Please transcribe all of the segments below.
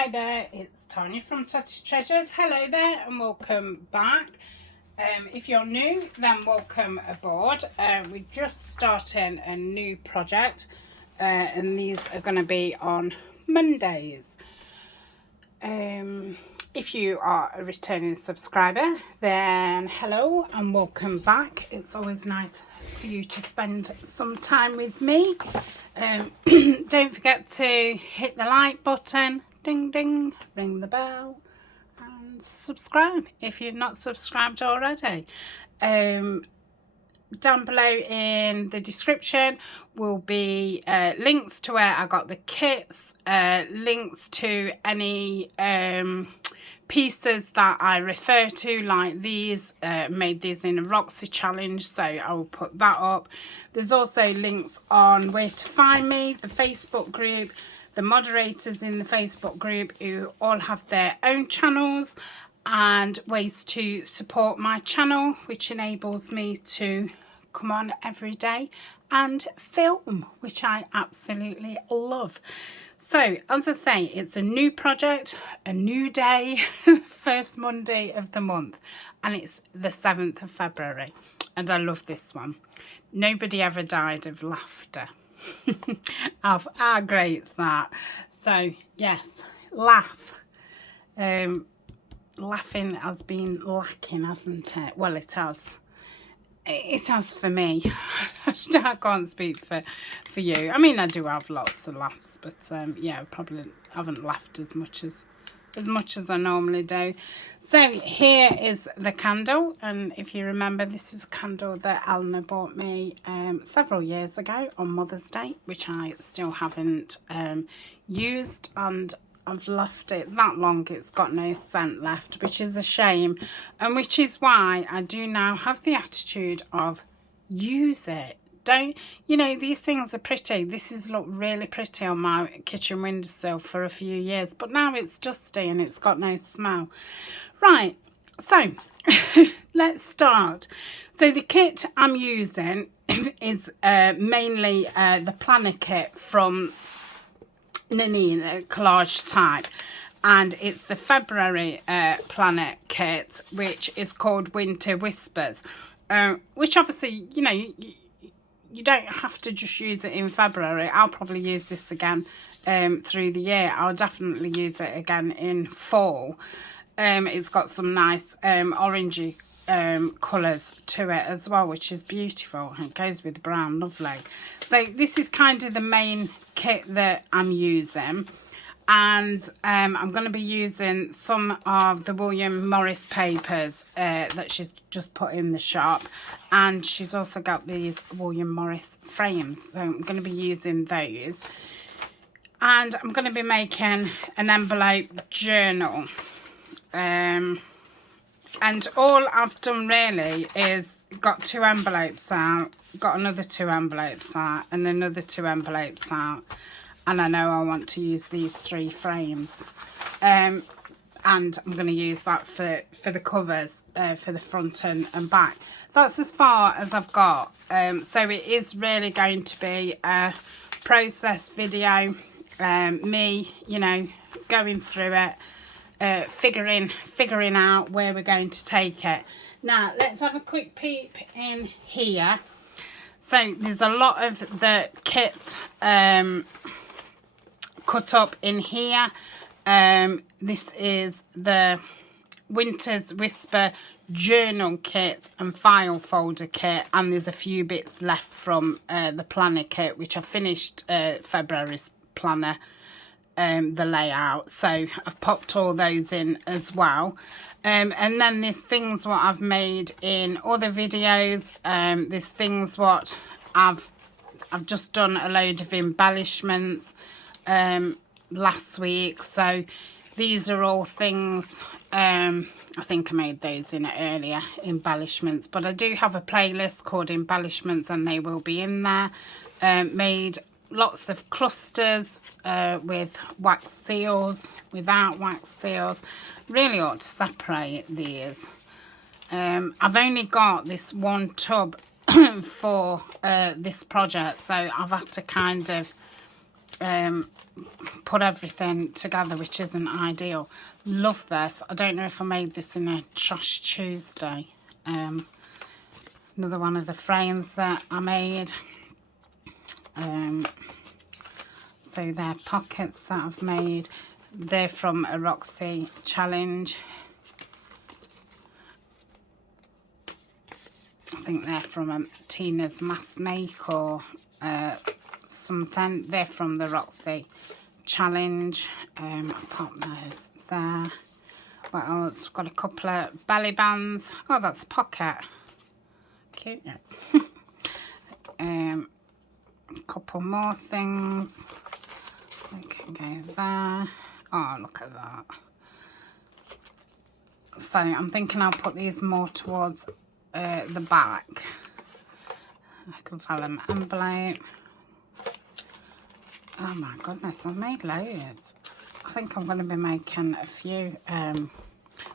Hi there, it's Tania from Tatty Treasures. Hello there and welcome back. If you're new, then welcome aboard. We're just starting a new project and these are going to be on Mondays. If you are a returning subscriber, then hello and welcome back. It's always nice for you to spend some time with me. Don't forget to hit the like button, ding ding, ring the bell and subscribe if you've not subscribed already. Down below in the description will be links to where I got the kits, links to any pieces that I refer to, like these, made these in a Roxy challenge, so I will put that up. There's also links on where to find me, the Facebook group, the moderators in the Facebook group who all have their own channels, and ways to support my channel, which enables me to come on every day and film, which I absolutely love. So as I say, it's a new project, a new day, first Monday of the month, and it's the 7th of February, and I love this one. Nobody ever died of laughter. How great's that? So yes, laugh. Laughing has been lacking, hasn't it? Well, it has. It has for me. I can't speak for you. I mean, I do have lots of laughs, but yeah, I probably haven't laughed as much as I normally do. So here is the candle, and if you remember, this is a candle that Eleanor bought me several years ago on Mother's Day, which I still haven't used, and I've left it that long it's got no scent left, which is a shame, and which is why I do now have the attitude of use it. Don't, you know, these things are pretty. This has looked really pretty on my kitchen windowsill for a few years, but now it's dusty and it's got no smell. Right, so let's start. So the kit I'm using is mainly the planner kit from Nina Collage Type, and it's the February planner kit, which is called Winter Whispers, which obviously, you know, you don't have to just use it in February. I'll probably use this again through the year. I'll definitely use it again in fall. It's got some nice orangey colours to it as well, which is beautiful. It goes with brown, lovely. So this is kind of the main kit that I'm using, and I'm going to be using some of the William Morris papers that she's just put in the shop, and she's also got these William Morris frames, so I'm going to be using those, and I'm going to be making an envelope journal. And all I've done really is got 2 envelopes out, got another 2 envelopes out, and another 2 envelopes out. And I know I want to use these 3 frames. And I'm going to use that for the covers, for the front and back. That's as far as I've got. So it is really going to be a process video. Me, you know, going through it. Figuring out where we're going to take it. Now let's have a quick peep in here. So there's a lot of the kit cut up in here. This is the Winter's Whisper journal kit and file folder kit, and there's a few bits left from the planner kit, which I finished February's planner, the layout, so I've popped all those in as well. And then there's things what I've made in other videos. There's things what I've just done a load of embellishments last week, so these are all things, I think I made those in earlier, embellishments, but I do have a playlist called embellishments and they will be in there. Made lots of clusters with wax seals, without wax seals. Really ought to separate these. I've only got this one tub for this project, so I've had to kind of put everything together, which isn't ideal. Love this. I don't know if I made this in a Trash Tuesday. Another one of the frames that I made. So they're pockets that I've made. They're from a Roxy challenge. I think they're from Tina's Mass Make or something. They're from the Roxy challenge. I pop those there. What else? Got a couple of belly bands. Oh, that's a pocket. Cute. A couple more things. We can go there. Oh, look at that. So I'm thinking I'll put these more towards the back. I can fill an envelope. Oh my goodness, I've made loads. I think I'm going to be making a few.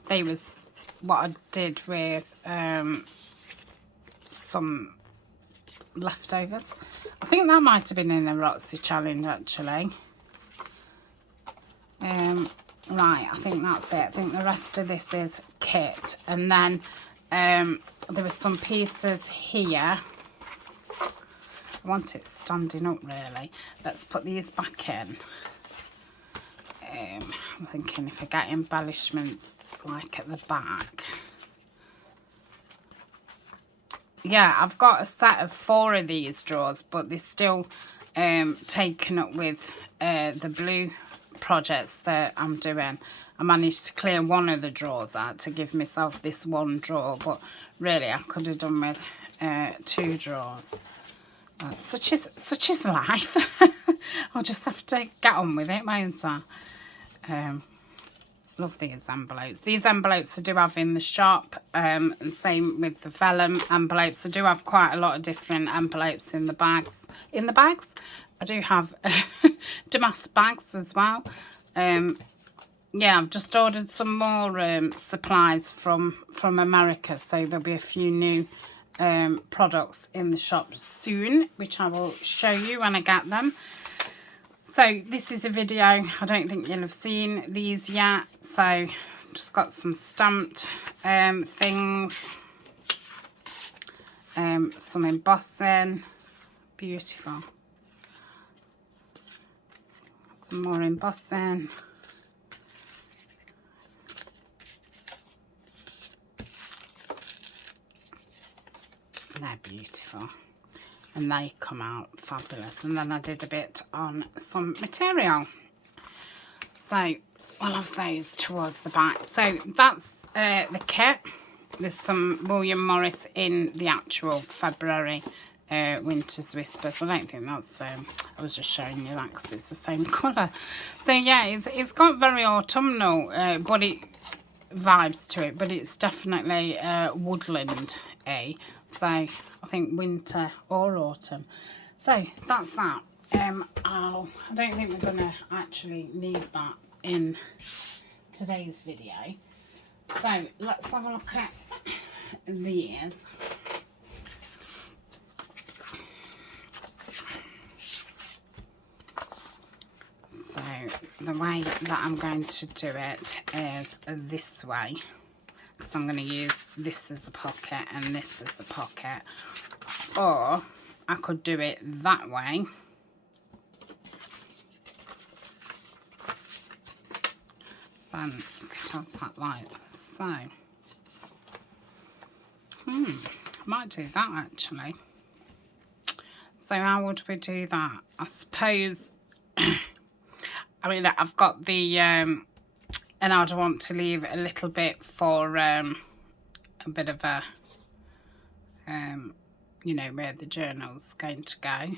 They was what I did with some leftovers. I think that might have been in the Roxy challenge actually. Right, I think that's it. I think the rest of this is kit. And then there were some pieces here. I want it standing up really. Let's put these back in. I'm thinking if I get embellishments like at the back. Yeah, I've got a set of 4 of these drawers, but they're still taken up with the blue projects that I'm doing. I managed to clear one of the drawers out to give myself this one drawer, but really I could have done with 2 drawers. Such is life. I'll just have to get on with it, won't I? Love these envelopes. These envelopes I do have in the shop, and same with the vellum envelopes. I do have quite a lot of different envelopes in the bags. I do have damask bags as well. Yeah, I've just ordered some more supplies from America, so there'll be a few new products in the shop soon, which I will show you when I get them. So this is a video, I don't think you'll have seen these yet, so just got some stamped things, some embossing, beautiful, some more embossing. They're beautiful and they come out fabulous. And then I did a bit on some material, so I'll have those towards the back. So that's the kit. There's some William Morris in the actual February Winter's Whispers. I don't think that's I was just showing you that because it's the same colour. So yeah, it's got very autumnal vibes to it, but it's definitely woodland-y. So I think winter or autumn. So that's that. I don't think we're going to actually need that in today's video. So let's have a look at these. So the way that I'm going to do it is this way. So I'm going to use this as a pocket and this as a pocket, or I could do it that way. Then you could have that like so. I might do that actually. So how would we do that? I suppose, I mean, I've got the and I'd want to leave a little bit for a bit of a, you know, where the journal's going to go.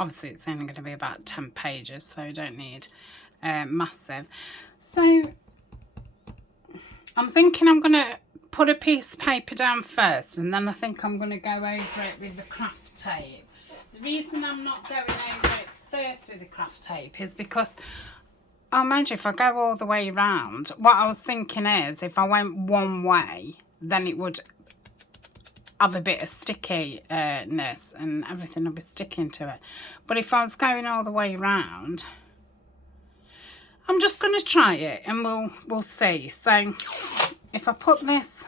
Obviously, it's only going to be about 10 pages, so I don't need massive. So I'm thinking I'm going to put a piece of paper down first, and then I think I'm going to go over it with the craft tape. The reason I'm not going over it first with the craft tape is because, oh, mind you, if I go all the way around, what I was thinking is if I went one way, then it would, have a bit of stickiness and everything will be sticking to it. But if I was going all the way around, I'm just going to try it and we'll see. So if I put this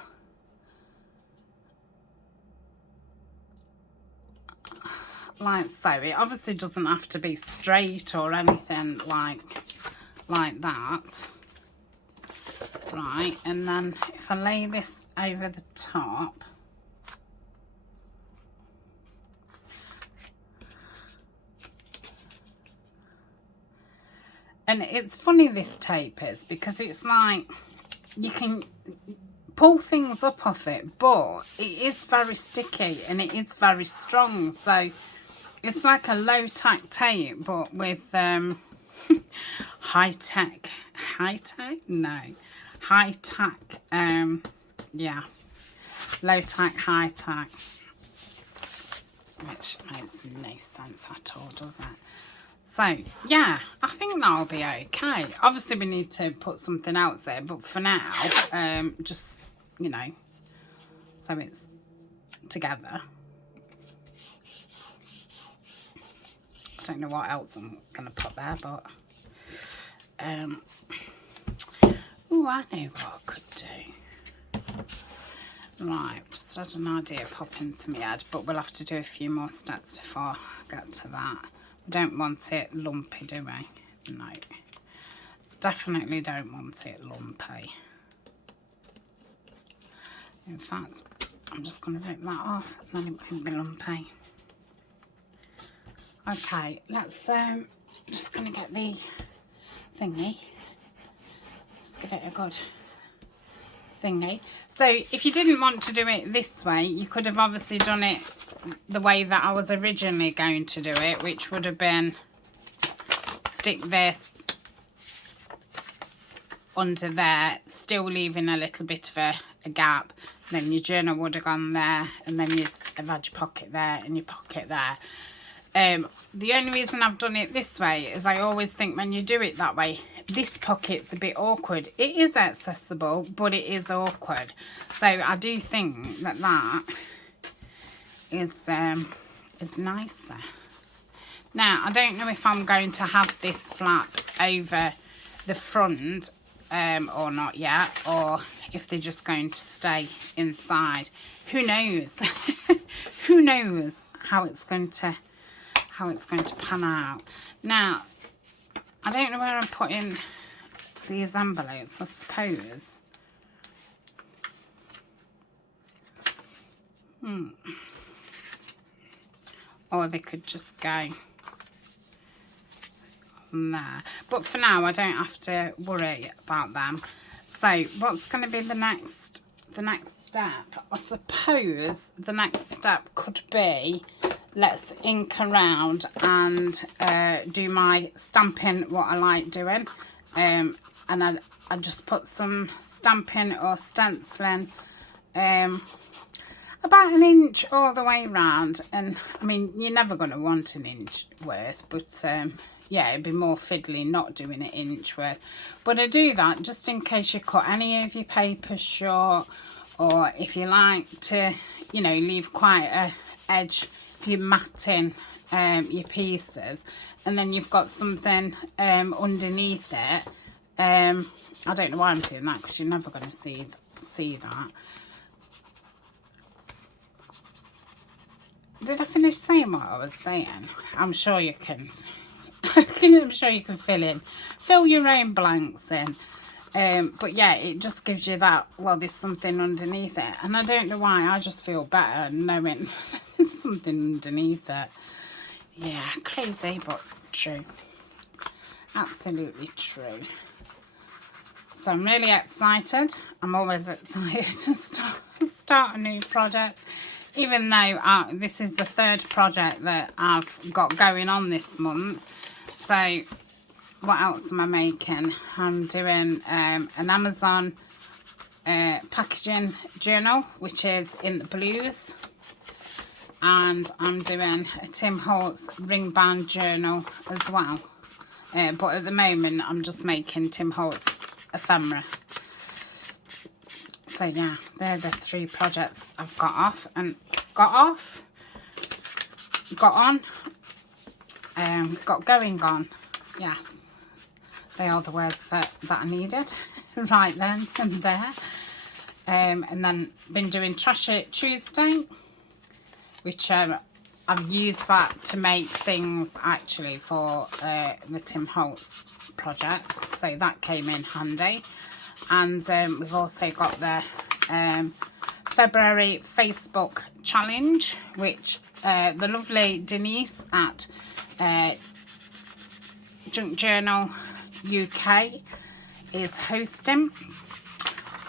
like so, it obviously doesn't have to be straight or anything like that. Right, and then if I lay this over the top, and it's funny this tape is, because it's like you can pull things up off it, but it is very sticky and it is very strong, so it's like a low tack tape but with high tack, yeah, low tack, high tack, which makes no sense at all, does it? So yeah, I think that'll be okay. Obviously we need to put something else there, but for now, just, you know, so it's together. I don't know what else I'm gonna put there, but oh, I know what I could do. Right, just had an idea pop into my head, but we'll have to do a few more steps before I get to that. We don't want it lumpy, do we? No, definitely don't want it lumpy. In fact, I'm just going to rip that off and then it won't be lumpy. Okay, let's just going to get the thingy. Just give it a good thingy. So if you didn't want to do it this way, you could have obviously done it the way that I was originally going to do it, which would have been stick this under there, still leaving a little bit of a gap. Then your journal would have gone there, and then you'd have had your pocket there and your pocket there. The only reason I've done it this way is I always think when you do it that way, this pocket's a bit awkward. It is accessible, but it is awkward. So I do think that that is nicer. Now, I don't know if I'm going to have this flap over the front or not yet, or if they're just going to stay inside. Who knows? Who knows how it's going to pan out. Now, I don't know where I'm putting these envelopes, I suppose. Or they could just go on there. But for now, I don't have to worry about them. So, what's going to be the next step? I suppose the next step could be, let's ink around and do my stamping, what I like doing. And I just put some stamping or stenciling about 1 inch all the way around. And I mean, you're never going to want 1 inch worth, but yeah, it'd be more fiddly not doing 1 inch worth. But I do that just in case you cut any of your papers short, or if you like to, you know, leave quite a edge if you're matting your pieces, and then you've got something underneath it. I don't know why I'm doing that, because you're never going to see that. Did I finish saying what I was saying? I'm sure you can. I'm sure you can fill your own blanks in. But yeah, it just gives you that, well, there's something underneath it. And I don't know why, I just feel better knowing there's something underneath it. Yeah, crazy, but true. Absolutely true. So I'm really excited. I'm always excited to start a new project. Even though this is the 3rd project that I've got going on this month. So what else am I making? I'm doing an Amazon packaging journal, which is in the blues. And I'm doing a Tim Holtz ring band journal as well. But at the moment, I'm just making Tim Holtz ephemera So yeah, they're the 3 projects I've got on, got going on. Yes, they are the words that I needed right then and there. And then been doing Trash It Tuesday, which I've used that to make things actually for the Tim Holtz project, so that came in handy. And we've also got the February Facebook challenge, which the lovely Denise at Junk Journal UK is hosting.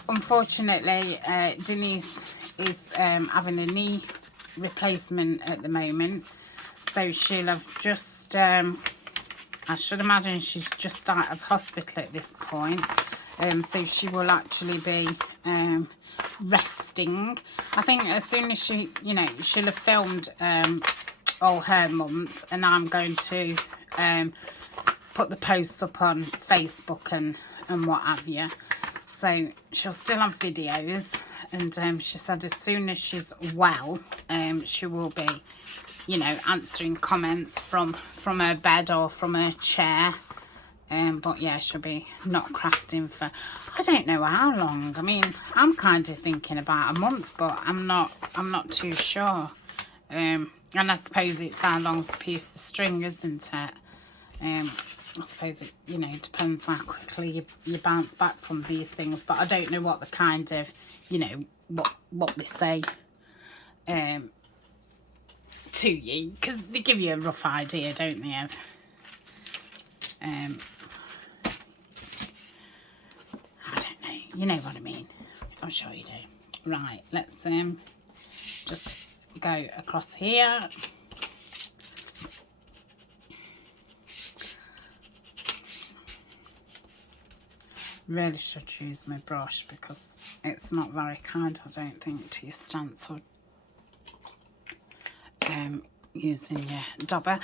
Unfortunately, Denise is having a knee replacement at the moment, so she'll have just I should imagine she's just out of hospital at this point. So she will actually be resting. I think as soon as she, you know, she'll have filmed all her months, and I'm going to put the posts up on Facebook and what have you. So she'll still have videos, and she said as soon as she's well, she will be, you know, answering comments from her bed or from her chair. But yeah, she'll be not crafting for, I don't know how long. I mean, I'm kind of thinking about a month, but I'm not too sure. And I suppose it's how long's a piece of string, isn't it? I suppose it, you know, depends how quickly you bounce back from these things. But I don't know what the kind of, you know, what they say to you, because they give you a rough idea, don't they, of I don't know, you know what I mean. I'm sure you do. Right, let's just go across here. Really should use my brush because it's not very kind, I don't think, to your stencil using your dobber.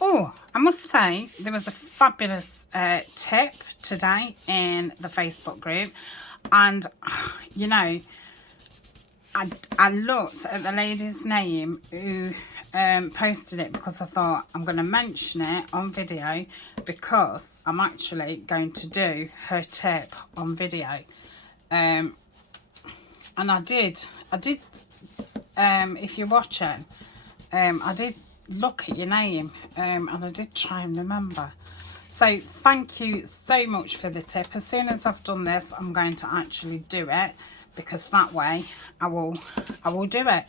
Oh, I must say there was a fabulous tip today in the Facebook group, and you know, I looked at the lady's name who posted it because I thought I'm going to mention it on video because I'm actually going to do her tip on video. And I did if you're watching, I did look at your name and I did try and remember. So thank you so much for the tip. As soon as I've done this, I'm going to actually do it, because that way I will do it,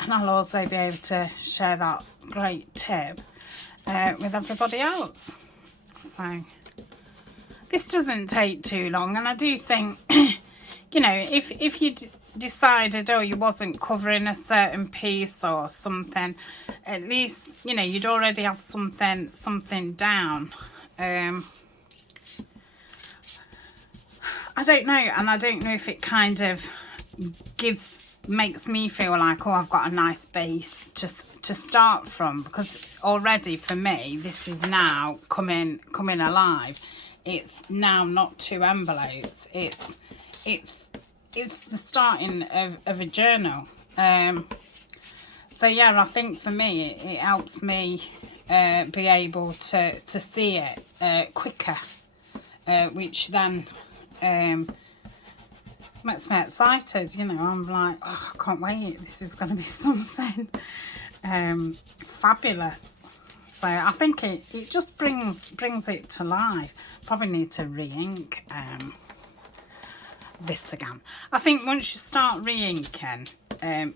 and I'll also be able to share that great tip with everybody else. So this doesn't take too long, and I do think you know, if you decided, oh, you wasn't covering a certain piece or something, at least, you know, you'd already have something down. I don't know, and I don't know if it kind of makes me feel like, oh, I've got a nice base to start from, because already for me this is now coming alive. It's now not 2 envelopes, it's the starting of a journal. So yeah, I think for me it helps me be able to see it quicker, which then makes me excited. You know, I'm like, oh, I can't wait, this is going to be something fabulous. So I think it just brings it to life. Probably need to re-ink this again. I think once you start re-inking,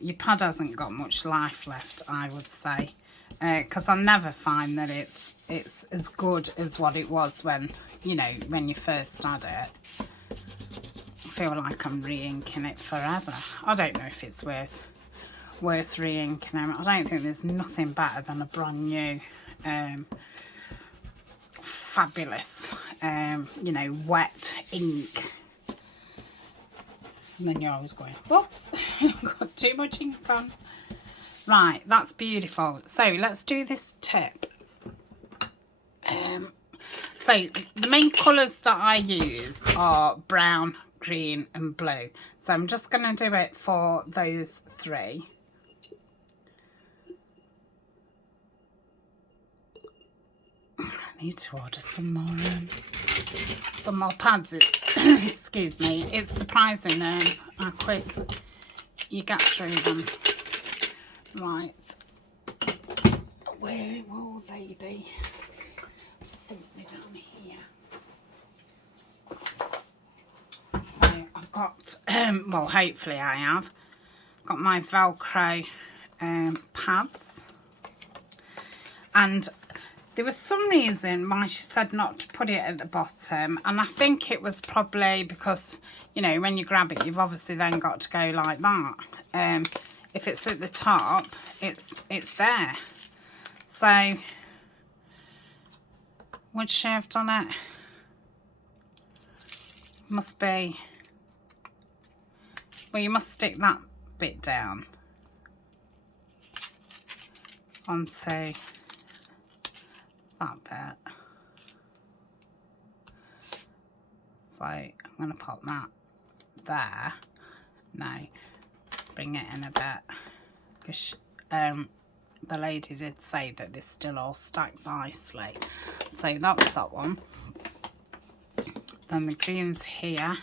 your pad hasn't got much life left, I would say, because I never find that it's as good as what it was when, you know, when you first had it. I feel like I'm re-inking it forever. I don't know if it's worth re-inking them. I don't think there's nothing better than a brand new fabulous you know, wet ink. And then you're always going, whoops, got too much ink on. Right, that's beautiful. So let's do this tip. So the main colours that I use are brown, green and blue. So I'm just going to do it for those 3. I need to order some more pads. Excuse me. It's surprising how quick you get through them. Right. Where will they be? I think they're down here. So I've got, well, hopefully I have got my Velcro pads, and there was some reason why she said not to put it at the bottom, and I think it was probably because, you know, when you grab it, you've obviously then got to go like that. If it's at the top, it's there. So would she have done it? Must be, well, you must stick that bit down onto that bit. So I'm going to pop that there. No, bring it in a bit, because the lady did say that this still all stacked nicely. So that's that one. Then the green's here.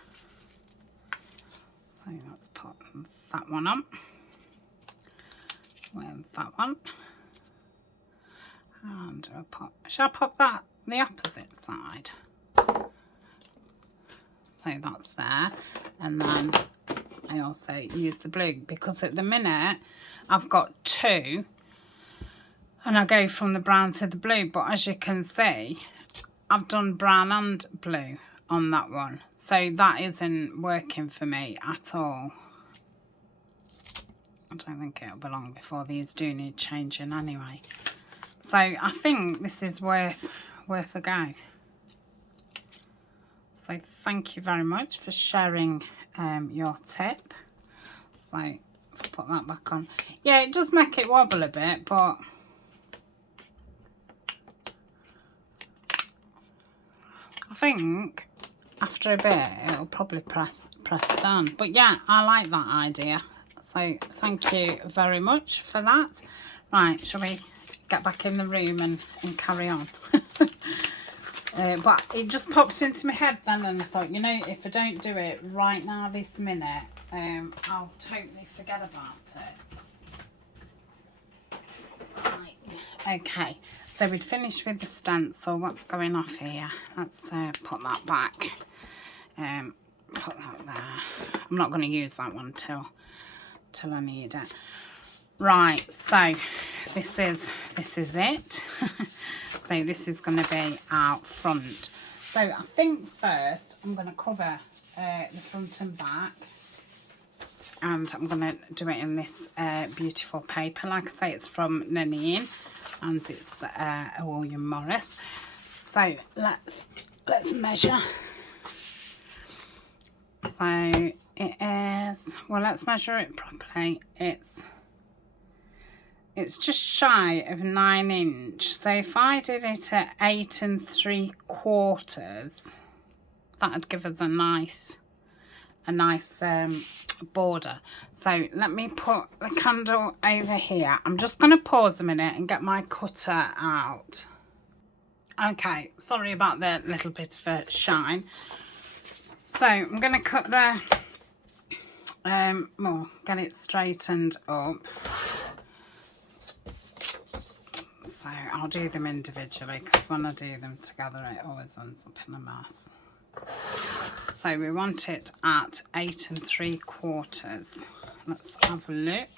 So let's pop that one on with that one. And I'll pop, shall I pop that the opposite side? So that's there. And then I also use the blue, because at the minute I've got 2 and I go from the brown to the blue, but as you can see I've done brown and blue on that one, so that isn't working for me at all. I don't think it'll be long before these do need changing anyway. So I think this is worth a go. So thank you very much for sharing your tip. So if I put that back on, yeah, it does make it wobble a bit, but I think after a bit it'll probably press down. But yeah, I like that idea, so thank you very much for that. Right, shall we get back in the room and carry on? But it just popped into my head then, and I thought, you know, if I don't do it right now this minute, I'll totally forget about it. Right, okay. So we'd finished with the stencil. What's going off here? Let's put that back. Put that there. I'm not going to use that one till I need it. Right. So this is it. So this is going to be out front. So I think first I'm going to cover the front and back. And I'm going to do it in this beautiful paper. Like I say, it's from Nanine, and it's a William Morris. So let's measure. So it is, well, let's measure it properly. It's just shy of 9 inch. So if I did it at 8 3/4, that'd give us a nice border. So let me put the candle over here. I'm just going to pause a minute and get my cutter out. Okay, sorry about the little bit of a shine. So I'm going to cut the well, get it straightened up. So I'll do them individually, because when I do them together it always ends up in a mess. So we want it at 8 3/4. Let's have a look.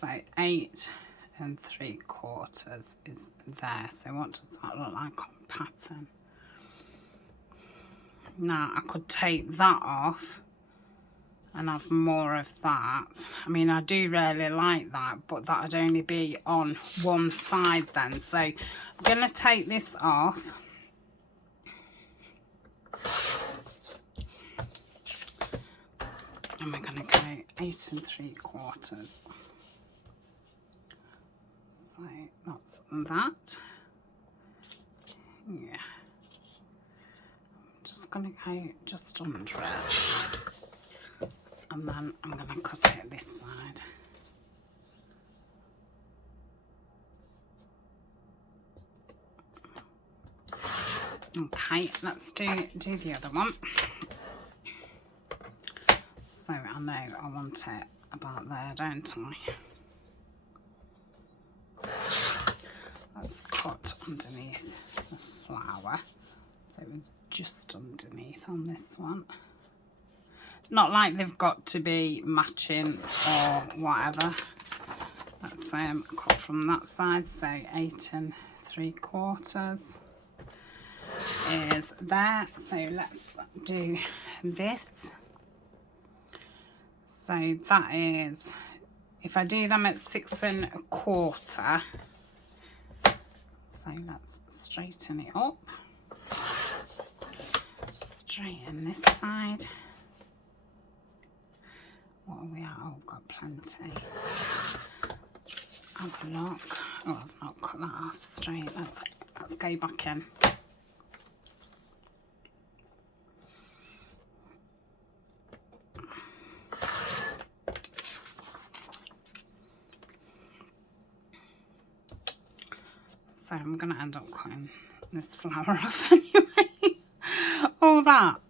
So 8 3/4 is there. So what does that look like on pattern? Now I could take that off and have more of that. I mean, I do really like that, but that would only be on one side then. So I'm going to take this off. And we're going to go 8 3/4. So that's that. Yeah. just going to go just under it, and then I'm going to cut it this side. Okay, let's do the other one. So I know I want it about there, don't I? Let's cut underneath the flower. So it was just underneath on this one. Not like they've got to be matching or whatever. Let's cut from that side, so 8 3/4 is there. So let's do this. So that is, if I do them at 6 1/4, so let's straighten it up. Straighten this side. What are we at? Oh, we've got plenty. Have a look. Oh, I've not cut that off straight. Let's go back in. So I'm going to end up cutting this flower off anyway. All that.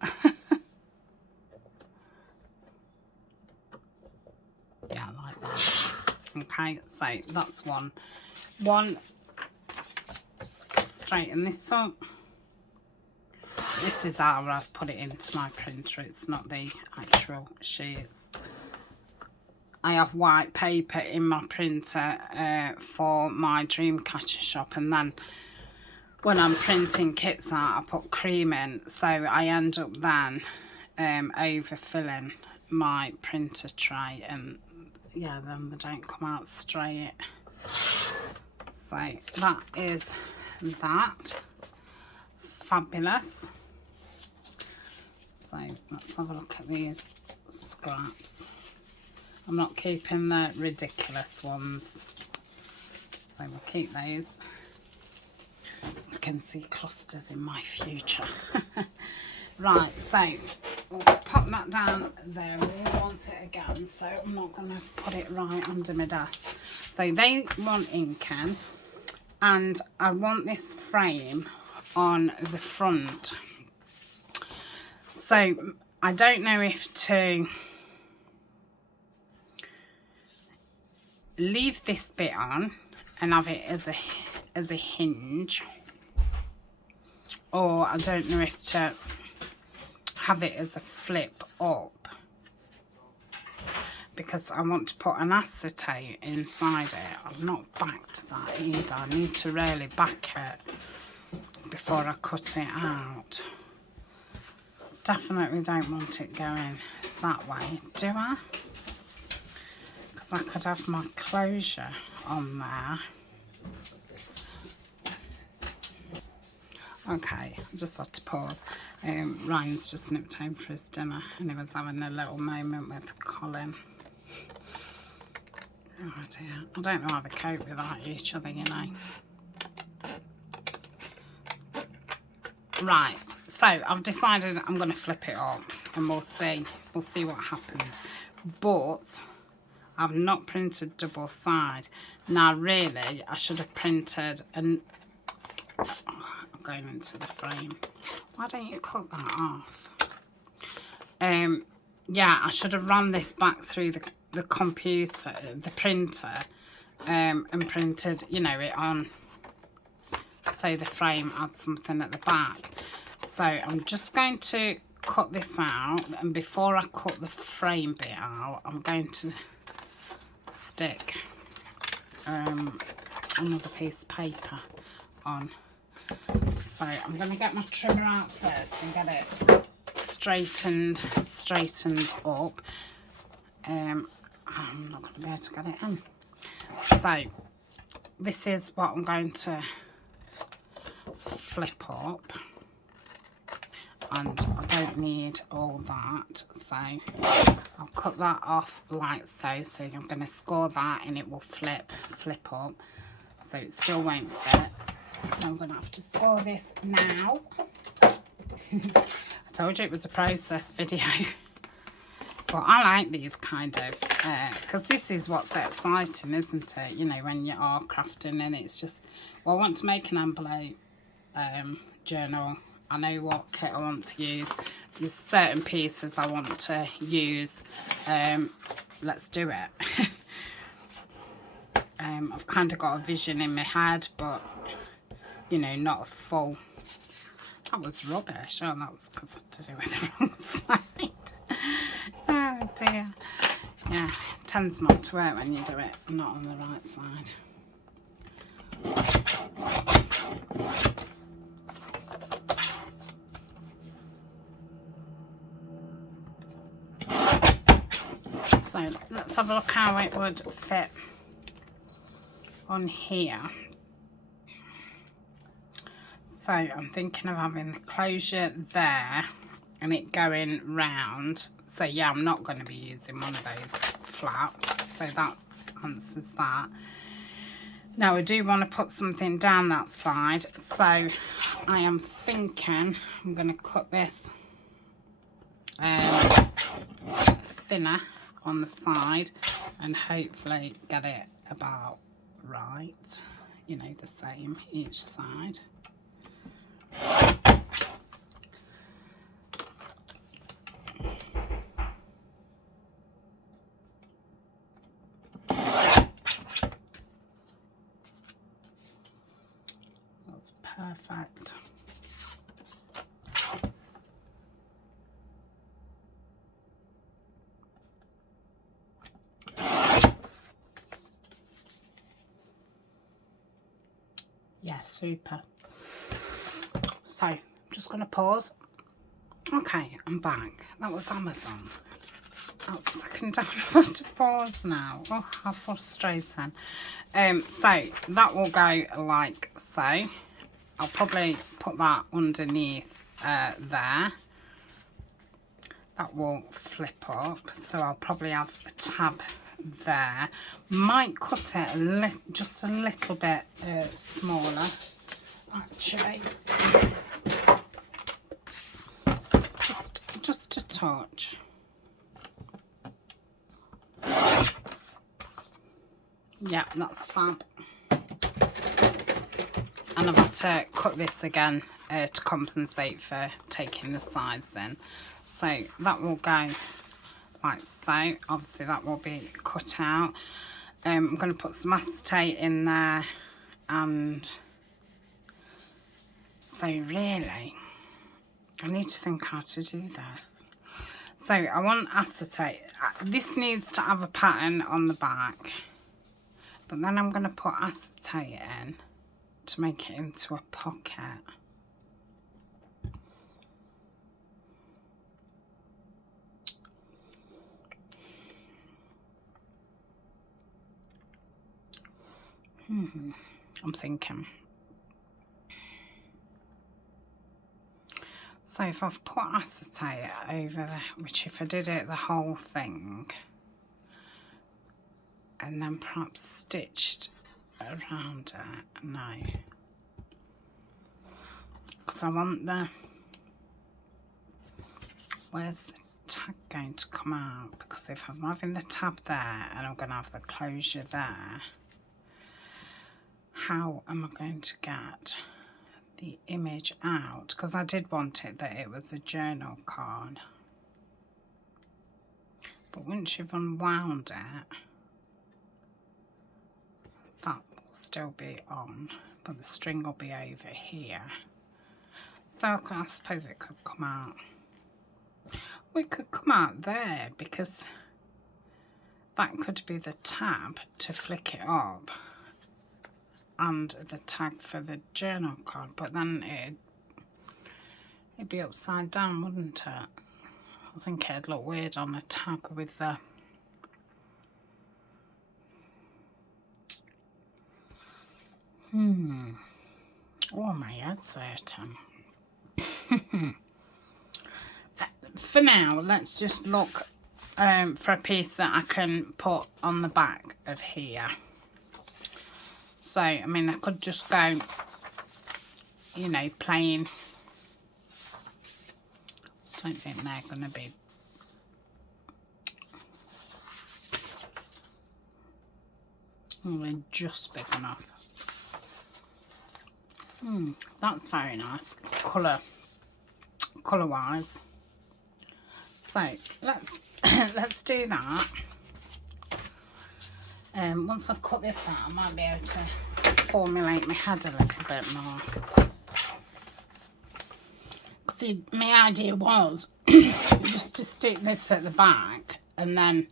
Yeah, I like that. Okay, so that's one. Straighten this up. This is how I've put it into my printer. It's not the actual sheets. I have white paper in my printer for my Dreamcatcher shop, and then when I'm printing kits out I put cream in, so I end up then overfilling my printer tray, and yeah, then they don't come out straight. So that is that. Fabulous. So let's have a look at these scraps. I'm not keeping the ridiculous ones, so we'll keep those. I can see clusters in my future. Right, so we'll pop that down there. We want it again, so I'm not going to put it right under my desk. So they want inking, and I want this frame on the front. So I don't know if to leave this bit on and have it as a hinge, or I don't know if to have it as a flip up, because I want to put an acetate inside it. I'm not back to that either. I need to really back it before I cut it out. Definitely don't want it going that way, do I? Because I could have my closure on there. Okay, I just had to pause. Ryan's just nipped home for his dinner, and he was having a little moment with Colin. Oh dear, I don't know how they cope without each other, you know. Right, so I've decided I'm going to flip it up, and we'll see what happens. But I've not printed double side. Now really I should have printed I'm going into the frame. Why don't you cut that off? Yeah, I should have run this back through the computer, the printer, and printed, you know, it on, so the frame had something at the back. So I'm just going to cut this out, and before I cut the frame bit out, I'm going to stick another piece of paper on. So I'm going to get my trimmer out first and get it straightened up. I'm not going to be able to get it in. So this is what I'm going to flip up, and I don't need all that, so I'll cut that off like so. So I'm going to score that, and it will flip up, so it still won't fit. So I'm going to have to score this now. Told you it was a process video. But I like these kind of, because this is what's exciting, isn't it? You know, when you are crafting and it's just, well, I want to make an envelope journal. I know what kit I want to use. There's certain pieces I want to use. Let's do it. I've kind of got a vision in my head, but, you know, not a full. That was rubbish. Oh, that was because I did it with the wrong side. Oh dear. Yeah, it tends not to work when you do it not on the right side. So let's have a look how it would fit on here. So I'm thinking of having the closure there and it going round. So yeah, I'm not going to be using one of those flaps. So that answers that. Now I do want to put something down that side. So I am thinking I'm going to cut this thinner on the side and hopefully get it about right. You know, the same each side. That's perfect. Yeah, super. So, I'm just going to pause. Okay, I'm back. That was Amazon. That's the second time I've had to pause now. Oh, how frustrating. So, that will go like so. I'll probably put that underneath there. That will flip up. So, I'll probably have a tab there. Might cut it just a little bit smaller. Actually, just a touch. Yeah, that's fab. And I've had to cut this again to compensate for taking the sides in. So that will go like so. Obviously that will be cut out. I'm going to put some acetate in there, and so really I need to think how to do this. So I want acetate. This needs to have a pattern on the back, but then I'm going to put acetate in to make it into a pocket. I'm thinking. So if I've put acetate over there, which if I did it the whole thing, and then perhaps stitched around it, no. Because I want the, where's the tag going to come out? Because if I'm having the tab there and I'm going to have the closure there, how am I going to get the image out? Because I did want it that it was a journal card, but once you've unwound it, that will still be on, but the string will be over here. So I suppose it could come out. Well, it could come out there, because that could be the tab to flick it up and the tag for the journal card, but then it'd be upside down, wouldn't it? I think it'd look weird on a tag with the oh, my head's hurting. For now, let's just look for a piece that I can put on the back of here. So, I mean, I could just go, you know, plain don't think they're going to be. Oh, they're just big enough. That's very nice. Colour wise. So let's let's do that. Once I've cut this out, I might be able to formulate my head a little bit more. See, my idea was just to stick this at the back, and then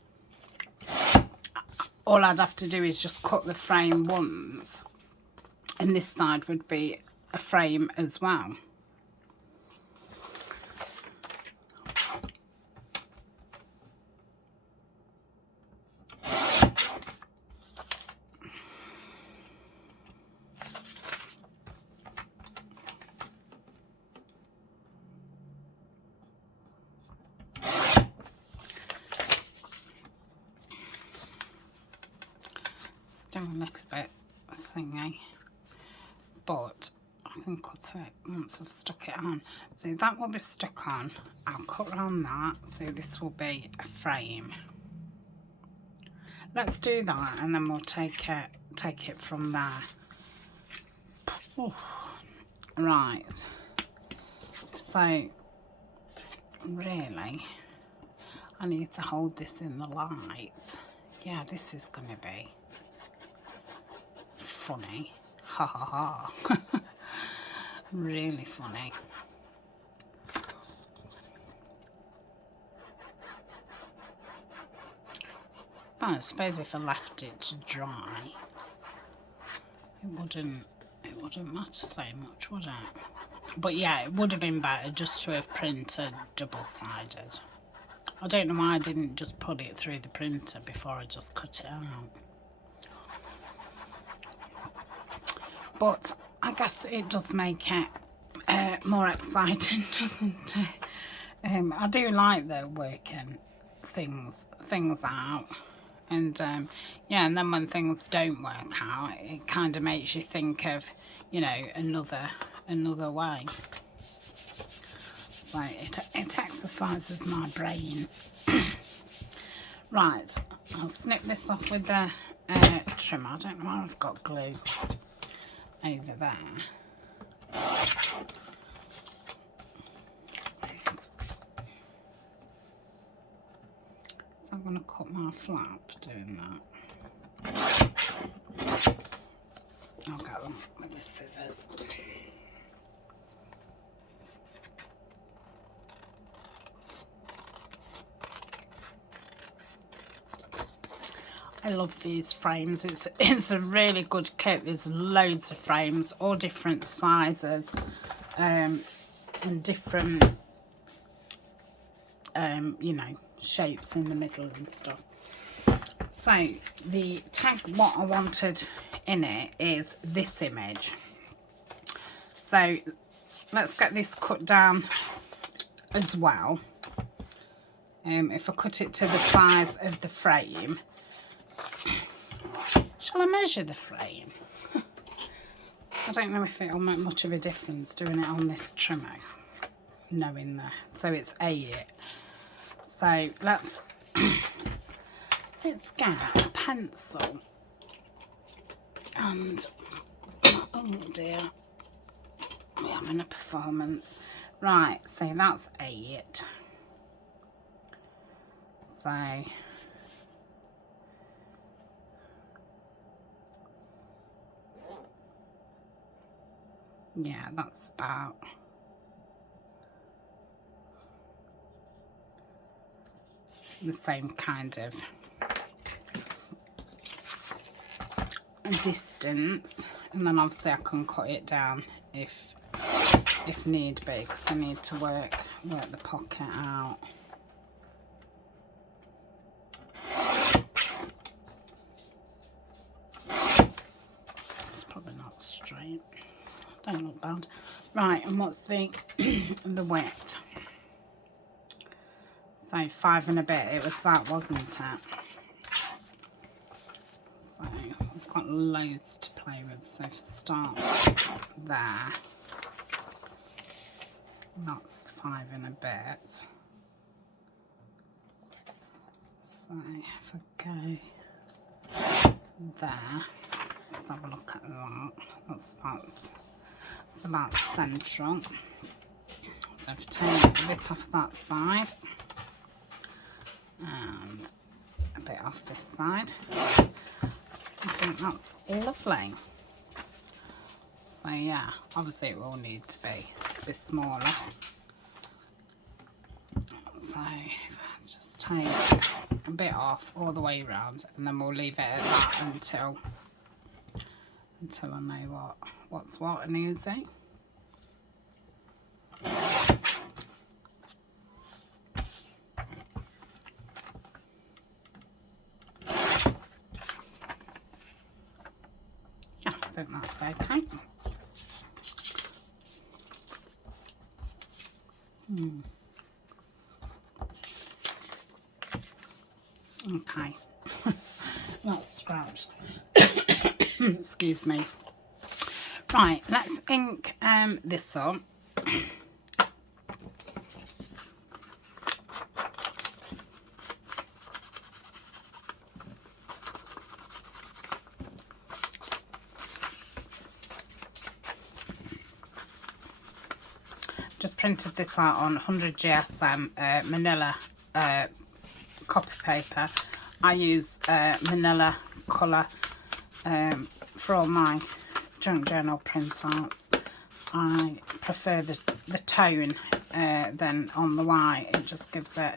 all I'd have to do is just cut the frame once, and this side would be a frame as well. Still a little bit thingy, but I can cut it once I've stuck it on. So that will be stuck on. I'll cut around that, so this will be a frame. Let's do that, and then we'll take it from there. Ooh. Right. So really, I need to hold this in the light. Yeah, this is going to be funny. Ha ha ha. Really funny. But I suppose if I left it to dry, it wouldn't matter so much, would it? But yeah, it would have been better just to have printed double-sided. I don't know why I didn't just put it through the printer before I just cut it out. But I guess it does make it more exciting, doesn't it? I do like the working things out, and yeah, and then when things don't work out, it kind of makes you think of, you know, another way. So it exercises my brain. Right, I'll snip this off with the trimmer. I don't know why I've got glue over there. So I'm going to cut my flap doing that. I'll go on with the scissors. I love these frames. It's a really good kit. There's loads of frames, all different sizes, and different you know, shapes in the middle and stuff. So the tag, what I wanted in it is this image. So let's get this cut down as well. If I cut it to the size of the frame, shall I measure the frame? I don't know if it'll make much of a difference doing it on this trimmer, knowing that. So it's 8. So let's get a pencil and, oh dear, we're having a performance. Right, so that's 8. So yeah, that's about the same kind of distance, and then obviously I can cut it down if need be, because I need to work the pocket out. It's probably not straight. Don't look bad. Right, and what's the width? So 5 and a bit. It was that, wasn't it? So we've got loads to play with. So if I start there, That's 5 and a bit. So if I go there, let's have a look at that. That's about central. So if I take a bit off that side and a bit off this side, I think that's lovely. So yeah, obviously it will need to be a bit smaller. So if I just take a bit off all the way around, and then we'll leave it at that until I know what's what and easy. Yeah, I think that's okay. Okay, that's scratched. Excuse me. Right, let's ink this up. Just printed this out on 100 GSM manila copy paper. I use manila colour for all my junk journal printouts. I prefer the tone than on the white. It just gives it,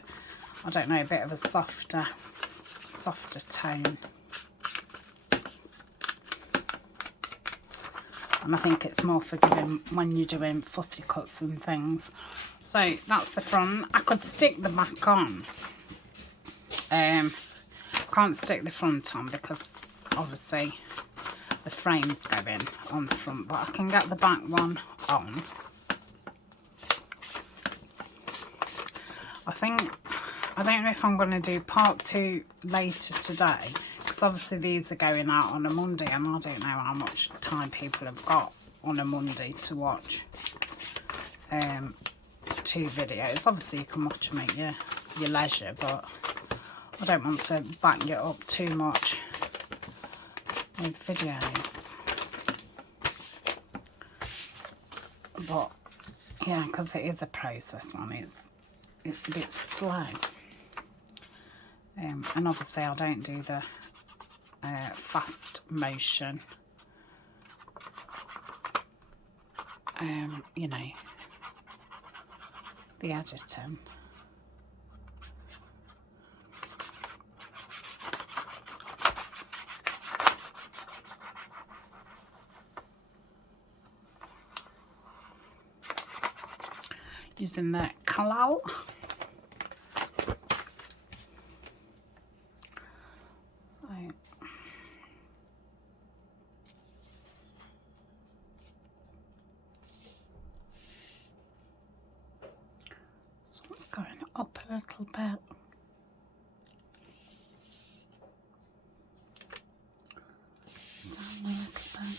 I don't know, a bit of a softer tone. And I think it's more forgiving when you're doing fussy cuts and things. So that's the front. I could stick the back on. Can't stick the front on because obviously the frame's going on the front, but I can get the back one on. I don't know if I'm going to do part 2 later today, because obviously these are going out on a Monday, and I don't know how much time people have got on a Monday to watch 2 videos. Obviously you can watch them at your leisure, but I don't want to back you up too much with videos. But yeah, because it is a process one, it's a bit slow. And obviously I don't do the fast motion, you know, the editing. Using the Kalal. So it's going up a little bit. Down a little bit.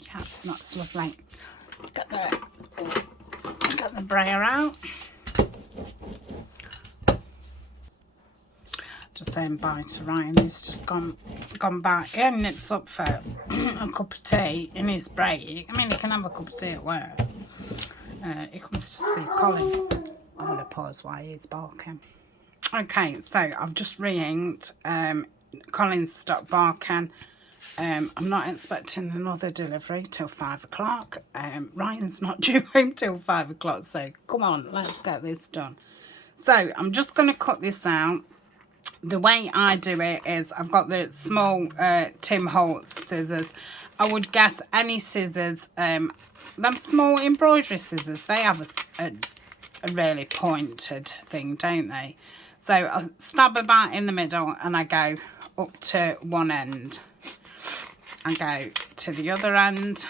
Yeah, that's lovely. Let's get the brayer out. Just saying bye to Ryan. He's just gone back in. It's up for a cup of tea in his break. I mean, he can have a cup of tea at work. He comes to see Colin. I'm going to pause while he's barking. Okay, so I've just re-inked. Colin's stopped barking. I'm not expecting another delivery till 5 o'clock. Ryan's not due home till 5 o'clock, so come on, let's get this done. So I'm just going to cut this out. The way I do it is I've got the small Tim Holtz scissors. I would guess any scissors, them small embroidery scissors, they have a really pointed thing, don't they? So I stab about in the middle and I go up to one end. I go to the other end,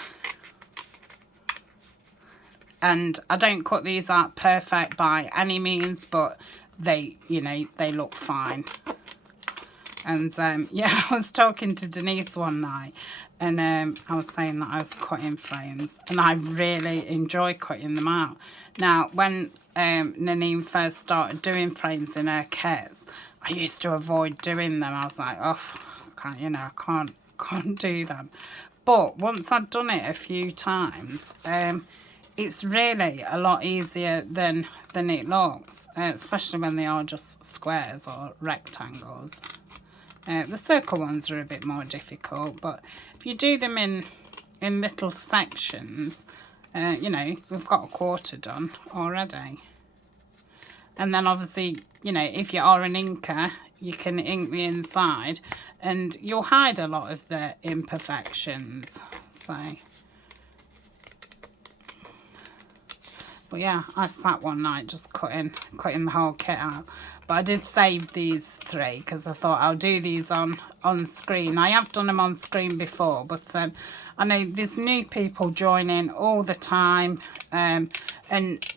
and I don't cut these out perfect by any means, but they, you know, they look fine. And yeah, I was talking to Denise one night, and I was saying that I was cutting frames, and I really enjoy cutting them out. Now, when Nanine first started doing frames in her kits, I used to avoid doing them. I was like, oh, I can't do them. But once I'd done it a few times, it's really a lot easier than it looks, especially when they are just squares or rectangles. The circle ones are a bit more difficult, but if you do them in little sections, we've got a quarter done already. And then obviously, if you are an inker, you can ink the inside and you'll hide a lot of the imperfections. So, but yeah, I sat one night just cutting the whole kit out. But I did save these 3 because I thought I'll do these on screen. I have done them on screen before, but I know there's new people joining all the time, and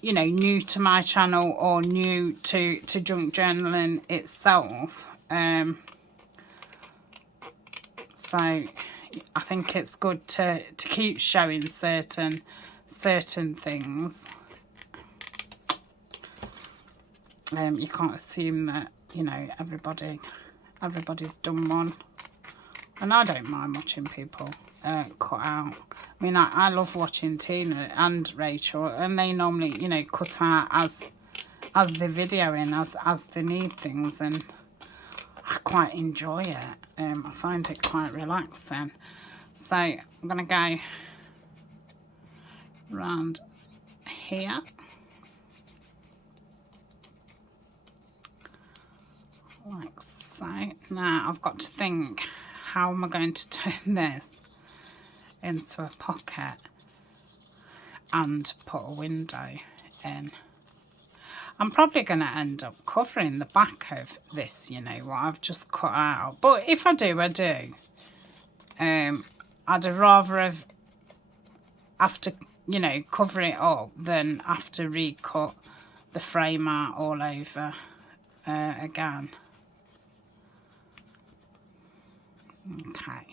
new to my channel or new to junk journaling itself. So I think it's good to keep showing certain things. You can't assume that everybody's done one, and I don't mind watching people cut out. I mean, I love watching Tina and Rachel, and they normally cut out as they're videoing, as they need things, and I quite enjoy it. I find it quite relaxing. So I'm gonna go round here. Like so. Now I've got to think, how am I going to turn this into a pocket and put a window in? I'm probably going to end up covering the back of this, what I've just cut out. But if I do, I do. I'd rather have to, cover it up than have to recut the frame out all over again. Okay,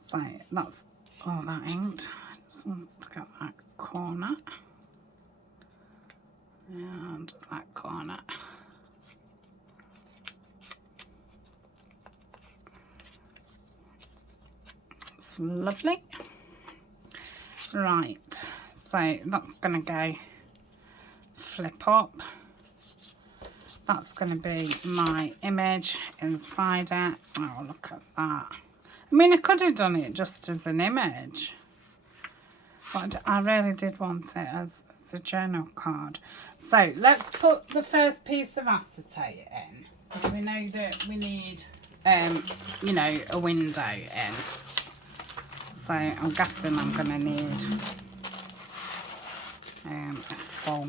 so that's all that inked. I just want to get that corner and that corner. It's lovely. Right, so that's going to go flip up. That's going to be my image inside it. Oh, look at that. I mean, I could have done it just as an image, but I really did want it as a journal card. So let's put the first piece of acetate in, because we know that we need, a window in. So I'm guessing I'm going to need a full.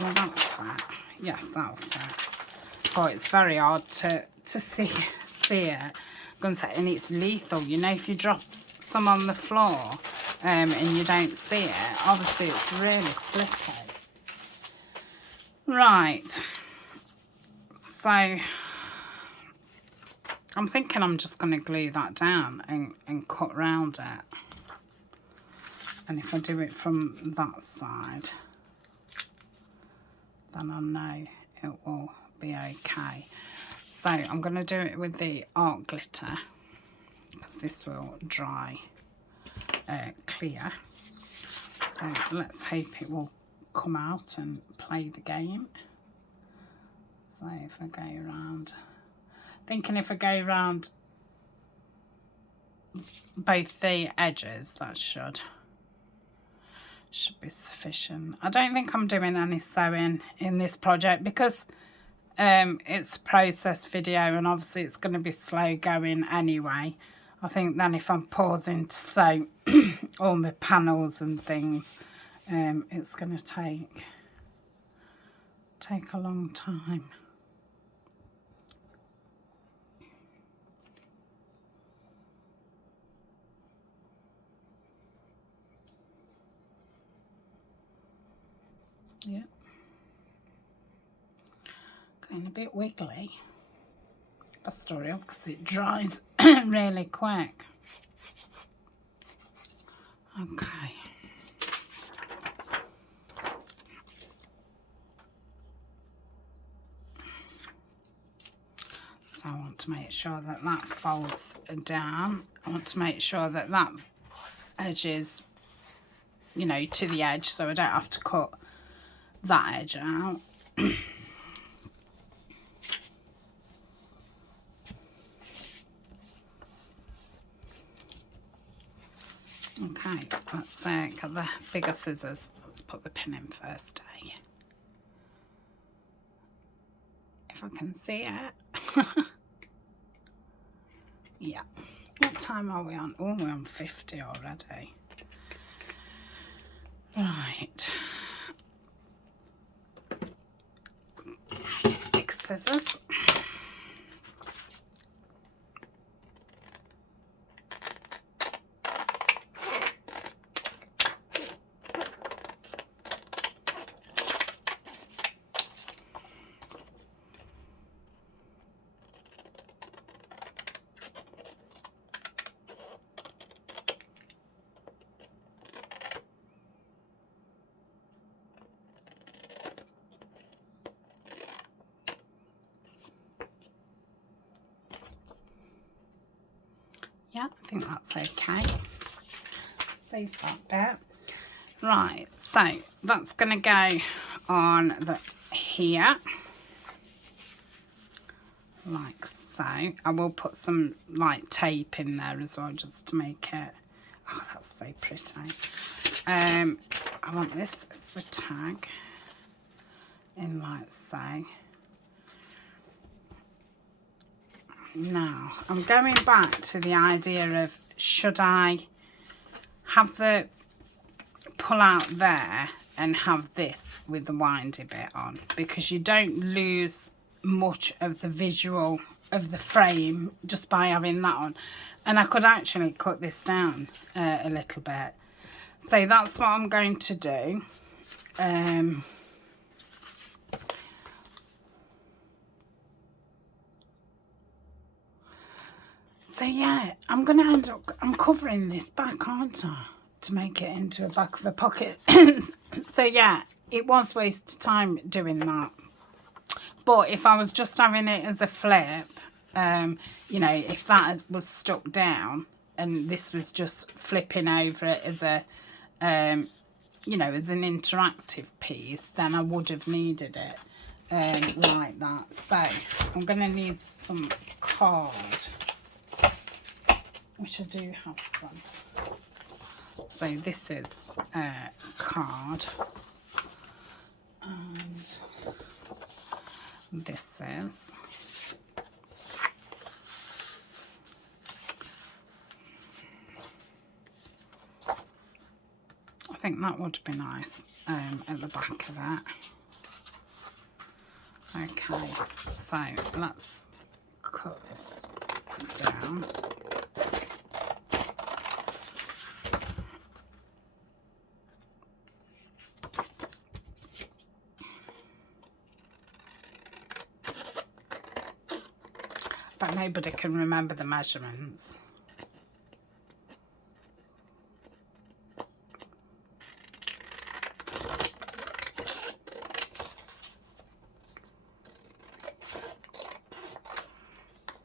Well, that'll fit. Yes, that'll fit. Oh, it's very hard to see it. I'm going to say, and it's lethal. If you drop some on the floor and you don't see it, obviously it's really slippy. Right. So I'm thinking I'm just going to glue that down and cut round it. And if I do it from that side, then I know it will be okay. So I'm going to do it with the art glitter, because this will dry clear. So let's hope it will come out and play the game. So if I go around, thinking if I go around both the edges, that should be sufficient. I don't think I'm doing any sewing in this project because it's a process video, and obviously it's going to be slow going anyway. I think then if I'm pausing to sew all my panels and things, it's going to take a long time. Yeah. Going a bit wiggly. Best hurry up because it dries really quick. Okay. So I want to make sure that that folds down. I want to make sure that that edge is, you know, to the edge, so I don't have to cut that edge out. Okay, let's get the bigger scissors. Let's put the pin in first, eh? If I can see it. Yeah. What time are we on? Oh, we're on 50 already. Right. Big scissors. Yeah, I think that's okay. Save that bit. Right, so that's going to go on the here, like so. I will put some like tape in there as well, just to make it. Oh, that's so pretty. I want this as the tag, in like so. Now, I'm going back to the idea of, should I have the pull out there and have this with the windy bit on? Because you don't lose much of the visual of the frame just by having that on. And I could actually cut this down a little bit. So that's what I'm going to do. So yeah, I'm going to end up, I'm covering this back, aren't I? To make it into a back of a pocket. So yeah, it was wasted time doing that. But if I was just having it as a flip, you know, if that was stuck down and this was just flipping over it as a, you know, as an interactive piece, then I would have needed it like that. So I'm going to need some card, which I do have some. So this is card, and this is I think that would be nice at the back of that. Okay, so let's cut this down. But nobody can remember the measurements.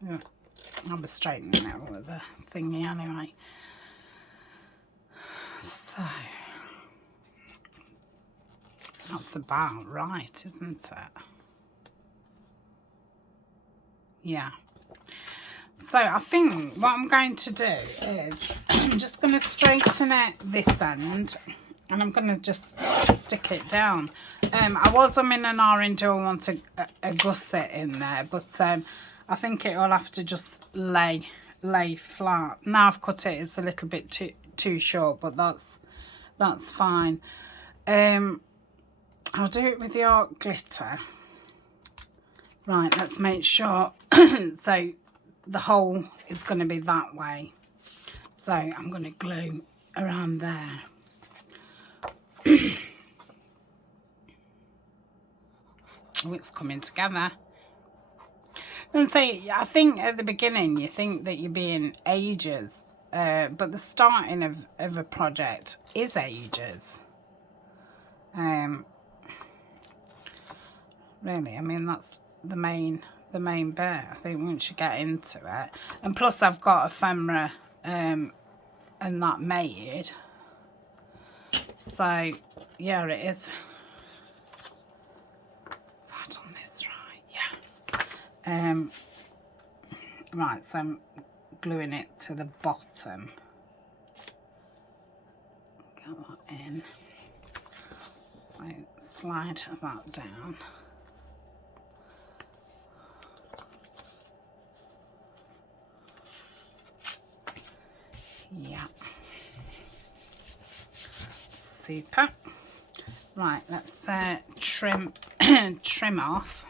Yeah, I'll be straightening it out with the thingy anyway. So that's about right, isn't it? Yeah. So I think what I'm going to do is I'm just going to straighten it this end, and I'm going to just stick it down. I was in an orange, do I want a gusset in there, but I think it will have to just lay flat. Now I've cut it, it's a little bit too short, but that's fine. I'll do it with the art glitter. Right, let's make sure. So the hole is going to be that way. So I'm going to glue around there. Oh, it's coming together. And say, I think at the beginning you think that you're being ages, but the starting of a project is ages. Really, I mean, that's the main bit, I think, once you get into it. And plus I've got ephemera and that made, so yeah, it is. Have I done this right? Yeah. Right, so I'm gluing it to the bottom. Get that in. So slide that down. Yeah. Super. Right, let's trim trim off.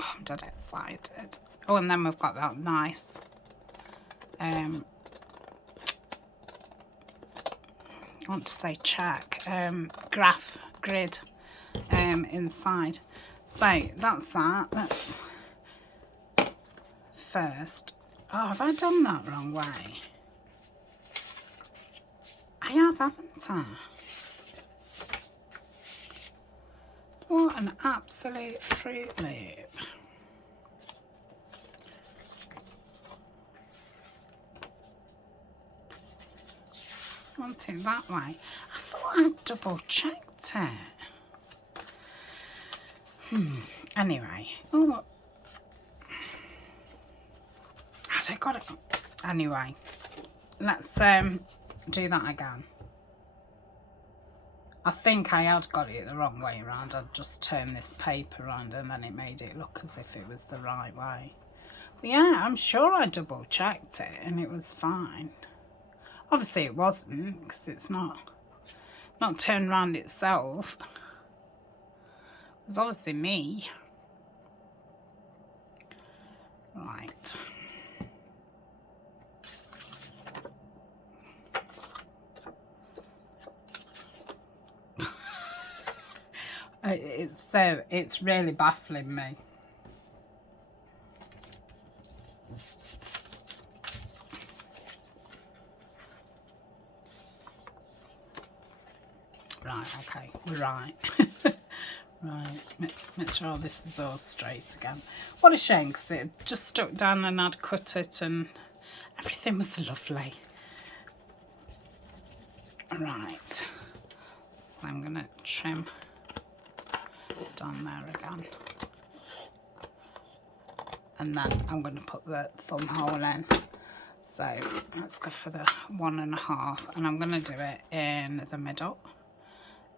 Oh, I'm dead excited. Oh, and then we've got that nice I want to say check graph grid inside. So that's that. Let's first. Oh, have I done that wrong way? I have, haven't I? What an absolute Fruit Loop. Want it that way. I thought I'd double checked it. Anyway. Oh, I got it. Anyway, let's do that again. I think I had got it the wrong way around. I'd just turned this paper around and then it made it look as if it was the right way. But yeah, I'm sure I double checked it and it was fine. Obviously it wasn't, because it's not turned around itself. It was obviously me. Right. It's really baffling me. Right, okay, right. Right, make sure this is all straight again. What a shame, because it just stuck down and I'd cut it and everything was lovely. Right, so I'm going to trim down there again. And then I'm going to put the thumb hole in. So let's go for the 1.5, and I'm going to do it in the middle.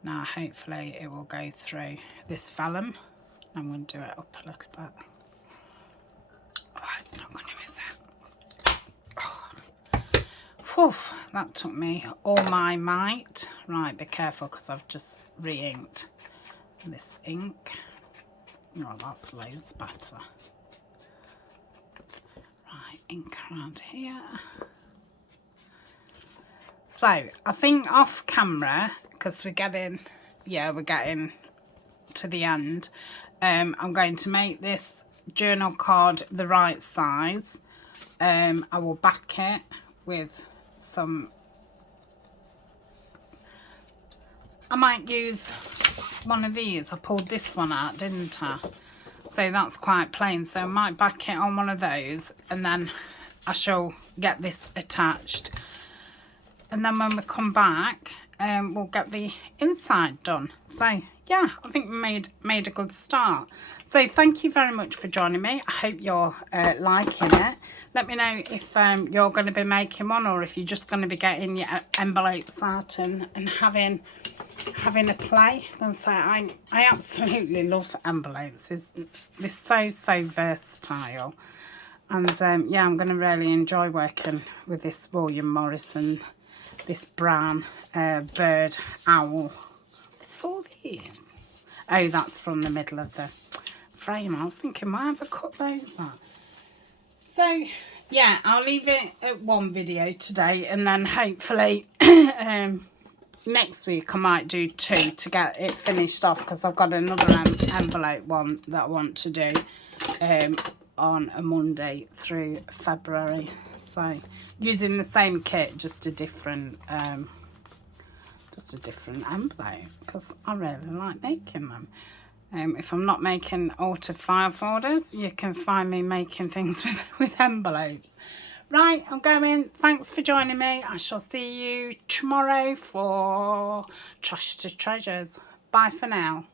Now hopefully it will go through this vellum. I'm going to do it up a little bit. Oh, it's not going to, is it? Oh. Whew, that took me all my might. Right, be careful because I've just re-inked this ink. Oh, that's loads better. Right, ink around here. So I think off camera, because we're getting to the end, I'm going to make this journal card the right size. I will back it with some, I might use one of these. I pulled this one out, didn't I? So that's quite plain, so I might back it on one of those, and then I shall get this attached, and then when we come back we'll get the inside done. So yeah, I think we made a good start. So thank you very much for joining me. I hope you're liking it. Let me know if you're going to be making one, or if you're just going to be getting your envelopes out and having a play. And so I absolutely love envelopes. They're so versatile. And yeah, I'm going to really enjoy working with this William Morris and this brown bird owl. What's all these? Oh, that's from the middle of the frame. I was thinking, why have I cut those out? So yeah, I'll leave it at one video today, and then hopefully next week I might do 2 to get it finished off, because I've got another envelope one that I want to do on a Monday through February. So using the same kit, just a different envelope, because I really like making them. If I'm not making auto file folders, you can find me making things with envelopes. Right, I'm going. Thanks for joining me. I shall see you tomorrow for Trash to Treasures. Bye for now.